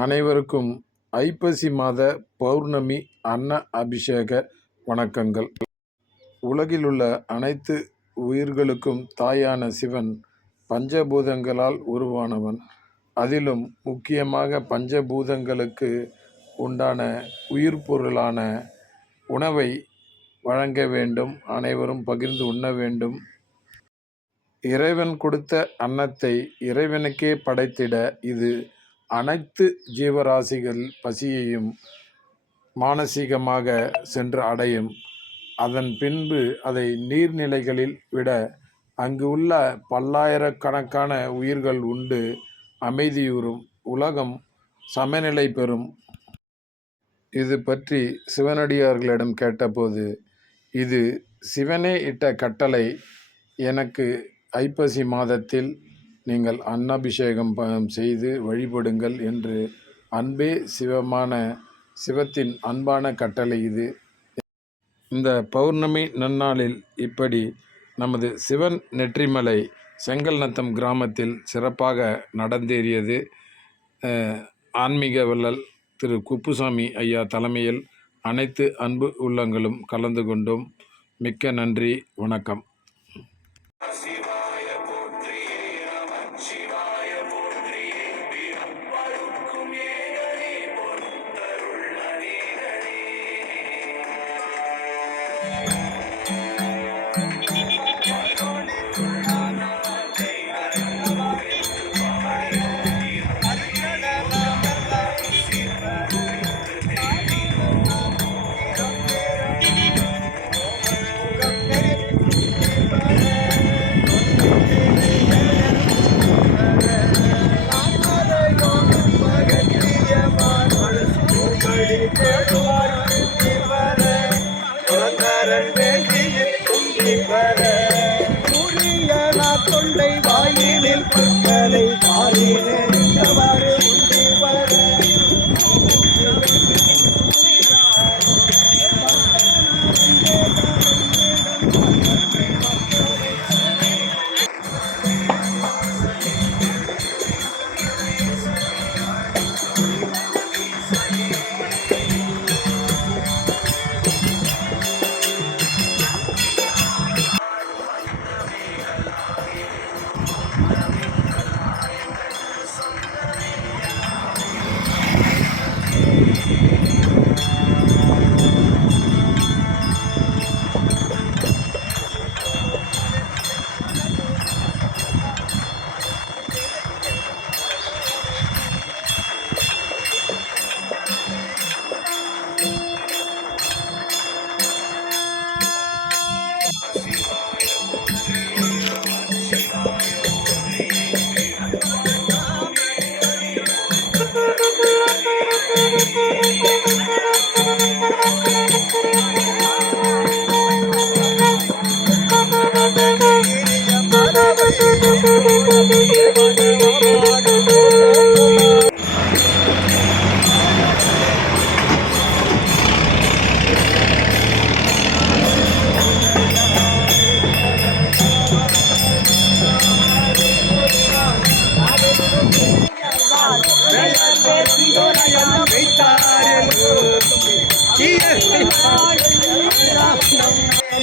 அனைவருக்கும் ஐப்பசி மாத பௌர்ணமி அன்ன அபிஷேக வணக்கங்கள். உலகிலுள்ள அனைத்து உயிர்களுக்கும் தாயான சிவன் பஞ்சபூதங்களால் உருவானவன். அதிலும் முக்கியமாக பஞ்சபூதங்களுக்கு உண்டான உயிர் பொருளான உணவை வழங்க வேண்டும் அனைவரும் பகிர்ந்து உண்ண வேண்டும். இறைவன் கொடுத்த அன்னத்தை இறைவனுக்கே படைத்திட இது அனைத்து ஜீவராசிகள் பசியையும் மானசீகமாக சென்று அடையும். அதன் பின்பு அதை நீர்நிலைகளில் விட அங்கு உள்ள பல்லாயிரக்கணக்கான உயிர்கள் உண்டு. அமைதியுறும். உலகம் சமநிலை பெறும். இது பற்றி சிவனடியார்களிடம் கேட்டபோது இது சிவனே இட்ட கட்டளை. எனக்கு ஐப்பசி மாதத்தில் நீங்கள் அன்னாபிஷேகம் ப- செய்து வழிபடுங்கள் என்று அன்பே சிவமான சிவத்தின் அன்பான கட்டளை இது. இந்த பௌர்ணமி நன்னாளில் இப்படி நமது சிவன் நெற்றிமலை செங்கல்நத்தம் கிராமத்தில் சிறப்பாக நடந்தேறியது ஆன்மீக வள்ளல் திரு குப்புசாமி ஐயா தலைமையில் அனைத்து அன்பு உள்ளங்களும் கலந்து கொண்டோம். மிக்க நன்றி வணக்கம். கொண்டை வாயிலில் பற்களை வாயிலெறிந்தவாறு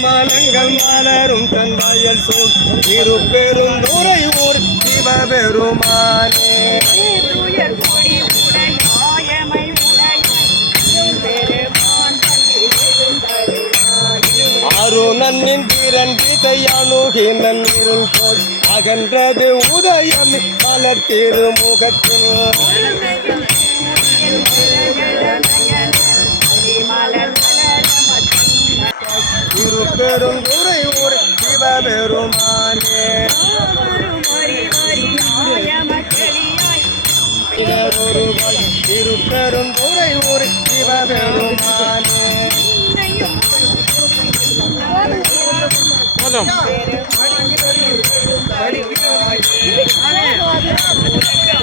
மலங்கள் மலரும் தந்தாயல் சோல் இரு பெருந்துரை ஊர் சிவபெருமானே தூயர் ஆறு நன்னின் திறன் திசை அணுகினன் இருள் போல் அகன்றது உதயம் மலர் திருமுகத்தில் இரு பெருந்துரை ஊர் சிவபெருமானே. ஒருவர் இரு பெருந்துரை ஊர் சிவபெருமானே. போதும். போக்கிலன்